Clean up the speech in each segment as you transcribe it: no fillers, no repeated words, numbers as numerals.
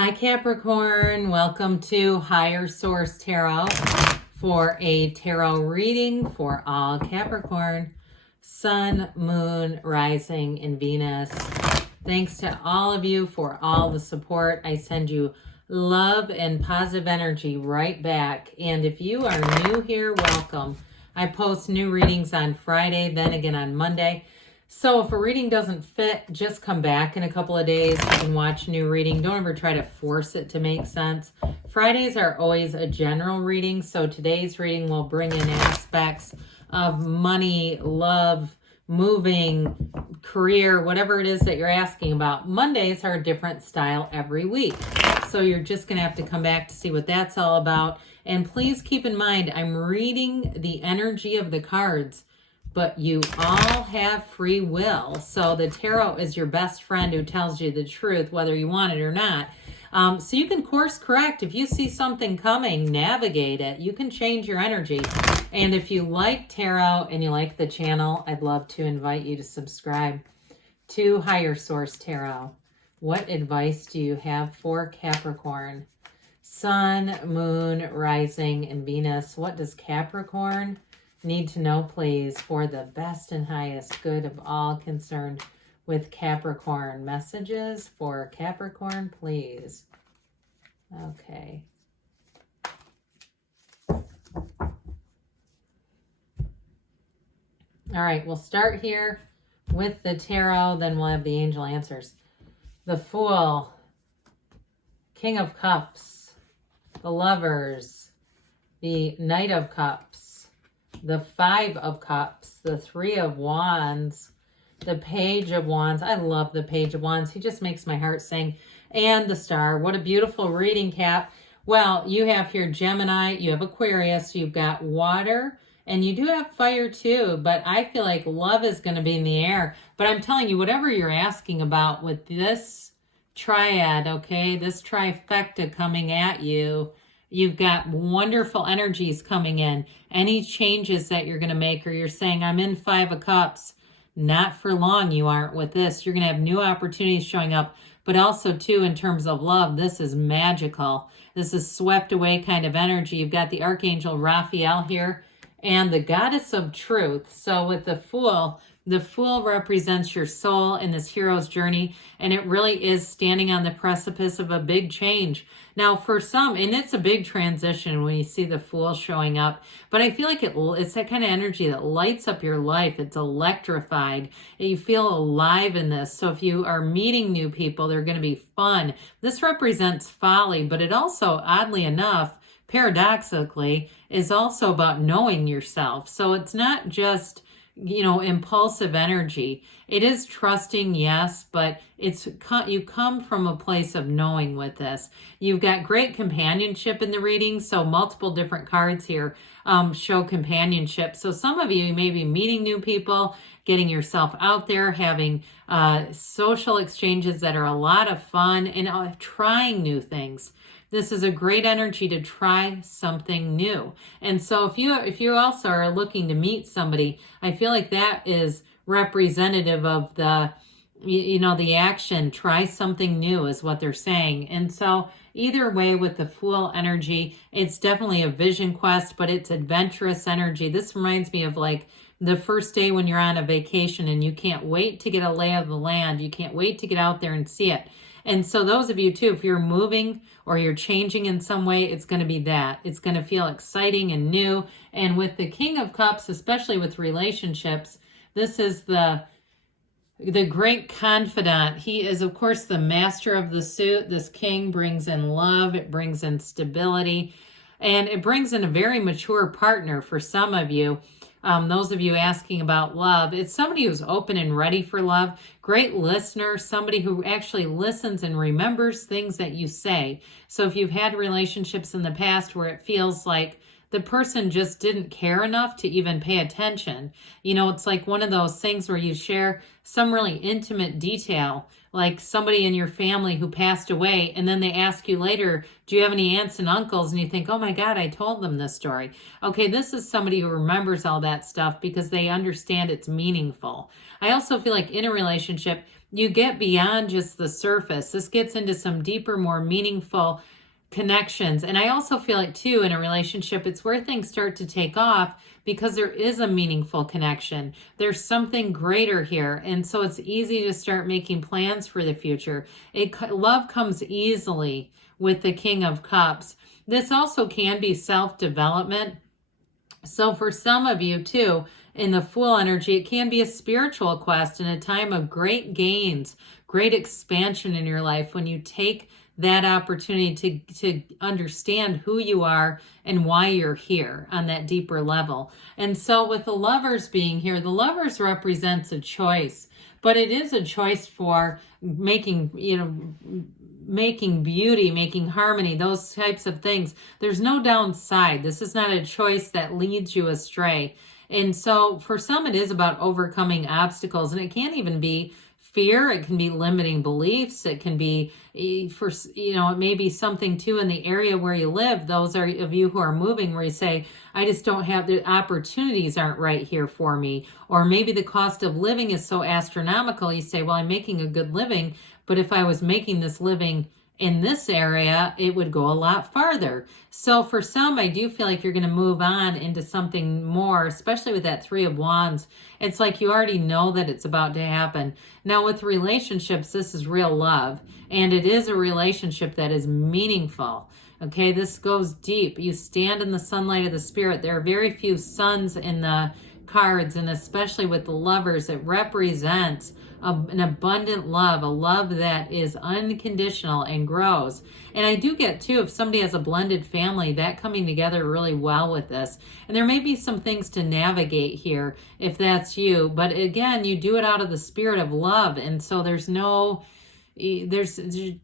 Hi Capricorn, welcome to Higher Source Tarot for a tarot reading for all Capricorn, Sun, Moon, Rising, and Venus. Thanks to all of you for all the support. I send you love and positive energy right back. And if you are new here, welcome. I post new readings on Friday, then again on Monday. So if a reading doesn't fit, just come back in a couple of days. You can watch a new reading. Don't ever try to force it to make sense. Fridays are always a general reading, so today's reading will bring in aspects of money, love, moving, career, whatever it is that you're asking about. Mondays are a different style every week. So you're just going to have to come back to see what that's all about. And please keep in mind, I'm reading the energy of the cards, but you all have free will. So the tarot is your best friend who tells you the truth, whether you want it or not. So you can course correct. If you see something coming, navigate it. You can change your energy. And if you like tarot and you like the channel, I'd love to invite you to subscribe to Higher Source Tarot. What advice do you have for Capricorn? Sun, Moon, Rising, and Venus. What does Capricorn need to know, please, for the best and highest good of all concerned with Capricorn? Messages for Capricorn, please. Okay. All right, we'll start here with the tarot, then we'll have the angel answers. The Fool, King of Cups, the Lovers, the Knight of Cups, the Five of Cups, the Three of Wands, the Page of Wands. I love the Page of Wands. He just makes my heart sing. And the Star. What a beautiful reading, Cap. Well, you have here Gemini, you have Aquarius, you've got water, and you do have fire too, but I feel like love is going to be in the air. But I'm telling you, whatever you're asking about with this triad, okay, this trifecta coming at you, you've got wonderful energies coming in. Any changes that you're going to make, or you're saying, I'm in Five of Cups, not for long you aren't with this. You're going to have new opportunities showing up, but also too in terms of love, this is magical. This is swept away kind of energy. You've got the Archangel Raphael here and the Goddess of Truth. So with the Fool represents your soul in this hero's journey, and it really is standing on the precipice of a big change. Now, for some, and it's a big transition when you see the Fool showing up, but I feel like it's that kind of energy that lights up your life. It's electrified. You feel alive in this. So if you are meeting new people, they're going to be fun. This represents folly, but it also, oddly enough, paradoxically, is also about knowing yourself. So it's not just, impulsive energy. It is trusting, yes, but you come from a place of knowing with this. You've got great companionship in the reading, so multiple different cards here show companionship. So some of you may be meeting new people, getting yourself out there, having social exchanges that are a lot of fun, and trying new things. This is a great energy to try something new. And so if you also are looking to meet somebody, I feel like that is representative of the action. Try something new is what they're saying. And so either way, with the Fool energy, it's definitely a vision quest, but it's adventurous energy. This reminds me of like the first day when you're on a vacation and you can't wait to get a lay of the land. You can't wait to get out there and see it. And so those of you too, if you're moving or you're changing in some way, it's going to be that. It's going to feel exciting and new. And with the King of Cups, especially with relationships, this is the great confidant. He is, of course, the master of the suit. This king brings in love. It brings in stability. And it brings in a very mature partner for some of you. Those of you asking about love, it's somebody who's open and ready for love, great listener, somebody who actually listens and remembers things that you say. So if you've had relationships in the past where it feels like the person just didn't care enough to even pay attention, it's like one of those things where you share some really intimate detail, like somebody in your family who passed away, and then they ask you later, do you have any aunts and uncles? And you think, oh my God, I told them this story. Okay, this is somebody who remembers all that stuff because they understand it's meaningful. I also feel like in a relationship, you get beyond just the surface. This gets into some deeper, more meaningful connections. And I also feel like too, in a relationship, it's where things start to take off because there is a meaningful connection. There's something greater here. And so it's easy to start making plans for the future. Love comes easily with the King of Cups. This also can be self-development. So for some of you too, in the Fool energy, it can be a spiritual quest and a time of great gains, great expansion in your life when you take that opportunity to understand who you are and why you're here on that deeper level. And so with the Lovers being here, the Lovers represents a choice, but it is a choice for making, making beauty, making harmony, those types of things. There's no downside. This is not a choice that leads you astray. And so for some, it is about overcoming obstacles, and it can't even be fear. It can be limiting beliefs. It can be, it may be something too in the area where you live. Those are of you who are moving where you say, I just don't have, the opportunities aren't right here for me. Or maybe the cost of living is so astronomical. You say, well, I'm making a good living, but if I was making this living in this area, it would go a lot farther. So for some, I do feel like you're going to move on into something more, especially with that Three of Wands. It's like you already know that it's about to happen. Now with relationships, this is real love, and it is a relationship that is meaningful. Okay, this goes deep. You stand in the sunlight of the spirit. There are very few suns in the cards, and especially with the Lovers, it represents an abundant love, a love that is unconditional and grows. And I do get too, if somebody has a blended family, that coming together really well with this. And there may be some things to navigate here if that's you, but again, you do it out of the spirit of love. And so there's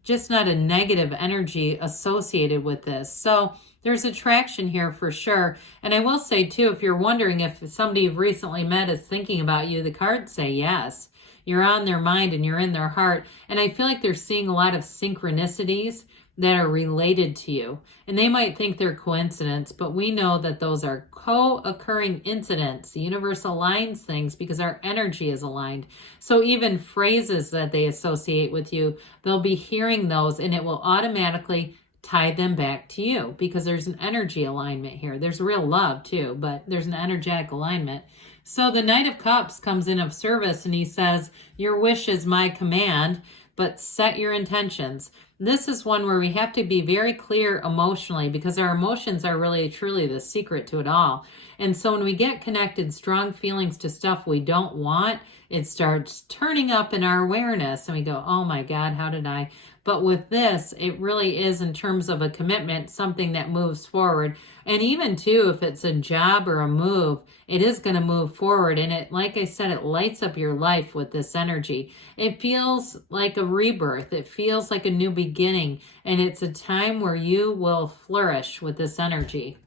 just not a negative energy associated with this. So there's attraction here for sure. And I will say too, if you're wondering if somebody you've recently met is thinking about you, the cards say yes. You're on their mind and you're in their heart. And I feel like they're seeing a lot of synchronicities that are related to you. And they might think they're coincidence, but we know that those are co-occurring incidents. The universe aligns things because our energy is aligned. So even phrases that they associate with you, they'll be hearing those and it will automatically tie them back to you because there's an energy alignment here. There's real love too, but there's an energetic alignment. So the Knight of Cups comes in of service and he says, your wish is my command, but set your intentions. This is one where we have to be very clear emotionally because our emotions are really truly the secret to it all. And so when we get connected, strong feelings to stuff we don't want, it starts turning up in our awareness and we go, oh my God, how did I? But with this, it really is in terms of a commitment, something that moves forward. And even too, if it's a job or a move, it is going to move forward. And it, like I said, it lights up your life with this energy. It feels like a rebirth. It feels like a new beginning. And it's a time where you will flourish with this energy.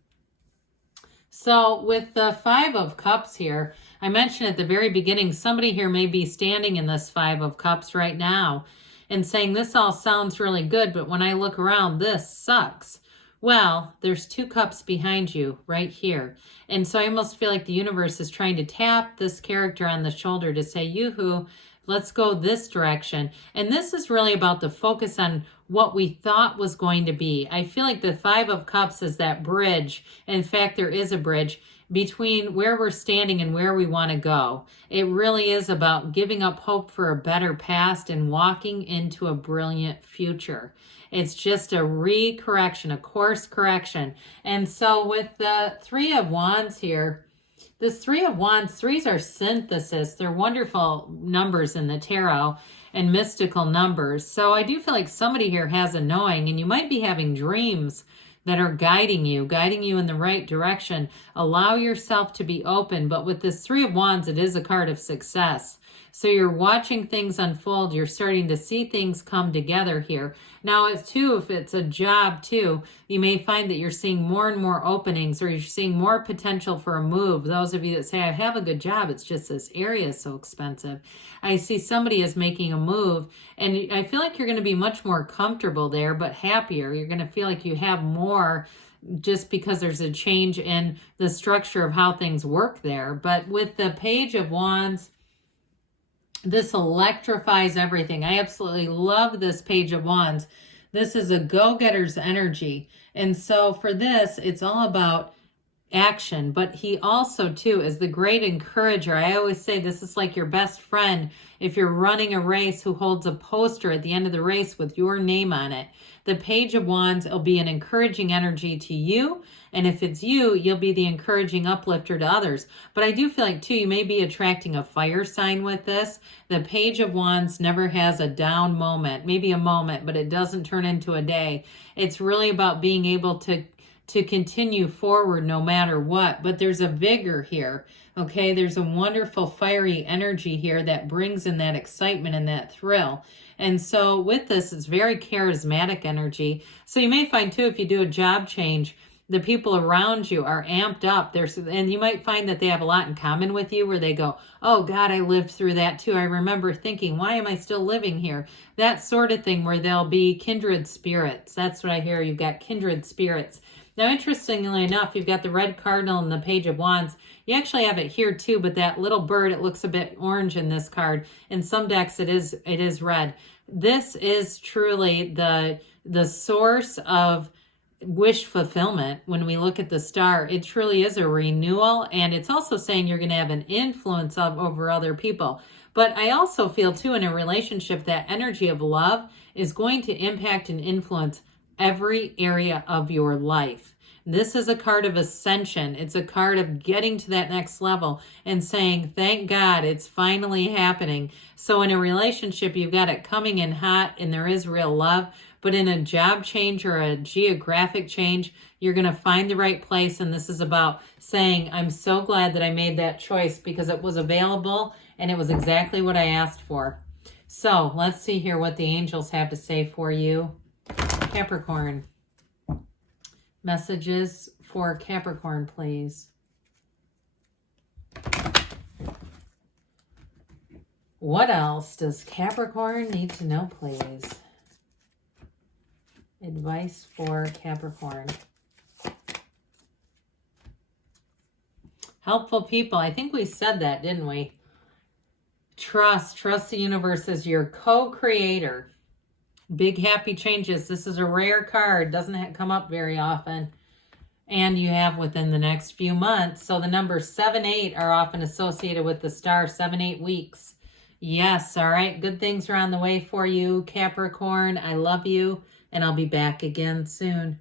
So with the Five of Cups here, I mentioned at the very beginning, somebody here may be standing in this Five of Cups right now and saying, this all sounds really good, but when I look around, this sucks. Well, there's two cups behind you right here. And so I almost feel like the universe is trying to tap this character on the shoulder to say, yoo-hoo, let's go this direction. And this is really about the focus on what we thought was going to be. I feel like the Five of Cups is that bridge. In fact, there is a bridge between where we're standing and where we want to go. It really is about giving up hope for a better past and walking into a brilliant future. It's just a recorrection, a course correction. And so with the Three of Wands here, this Three of Wands, threes are synthesis. They're wonderful numbers in the tarot and mystical numbers. So I do feel like somebody here has a knowing, and you might be having dreams that are guiding you in the right direction. Allow yourself to be open. But with this Three of Wands, it is a card of success. So you're watching things unfold. You're starting to see things come together here. Now, if it's a job too, you may find that you're seeing more and more openings, or you're seeing more potential for a move. Those of you that say, I have a good job, it's just this area is so expensive. I see somebody is making a move, and I feel like you're going to be much more comfortable there, but happier. You're going to feel like you have more just because there's a change in the structure of how things work there. But with the Page of Wands This electrifies everything. I absolutely love this Page of Wands. This is a go-getter's energy. And so for this, it's all about action, but he also too is the great encourager. I always say this is like your best friend if you're running a race who holds a poster at the end of the race with your name on it. The Page of Wands will be an encouraging energy to you, and if it's you, you'll be the encouraging uplifter to others. But I do feel like too, you may be attracting a fire sign with this. The Page of Wands never has a down moment, maybe a moment, but it doesn't turn into a day. It's really about being able to continue forward no matter what. But there's a vigor here, okay? There's a wonderful fiery energy here that brings in that excitement and that thrill. And so with this, it's very charismatic energy. So you may find too, if you do a job change, the people around you are amped up. And you might find that they have a lot in common with you, where they go, oh God, I lived through that too. I remember thinking, why am I still living here? That sort of thing, where they'll be kindred spirits. That's what I hear. You've got kindred spirits. Now, interestingly enough, you've got the red cardinal and the Page of Wands. You actually have it here too, but that little bird, it looks a bit orange in this card. In some decks, it is red. This is truly the source of wish fulfillment. When we look at the star, it truly is a renewal, and it's also saying you're going to have an influence over other people. But I also feel too, in a relationship, that energy of love is going to impact and influence every area of your life. This is a card of ascension. It's a card of getting to that next level and saying, thank God it's finally happening. So in a relationship, you've got it coming in hot and there is real love. But in a job change or a geographic change, you're going to find the right place. And this is about saying, I'm so glad that I made that choice because it was available and it was exactly what I asked for. So let's see here what the angels have to say for you. Capricorn. Messages for Capricorn, please. What else does Capricorn need to know, please? Advice for Capricorn. Helpful people. I think we said that, didn't we? Trust the universe as your co-creator. Big happy changes. This is a rare card. Doesn't come up very often. And you have within the next few months. So the numbers 7, 8 are often associated with the star. 7, 8 weeks. Yes. All right. Good things are on the way for you, Capricorn. I love you. And I'll be back again soon.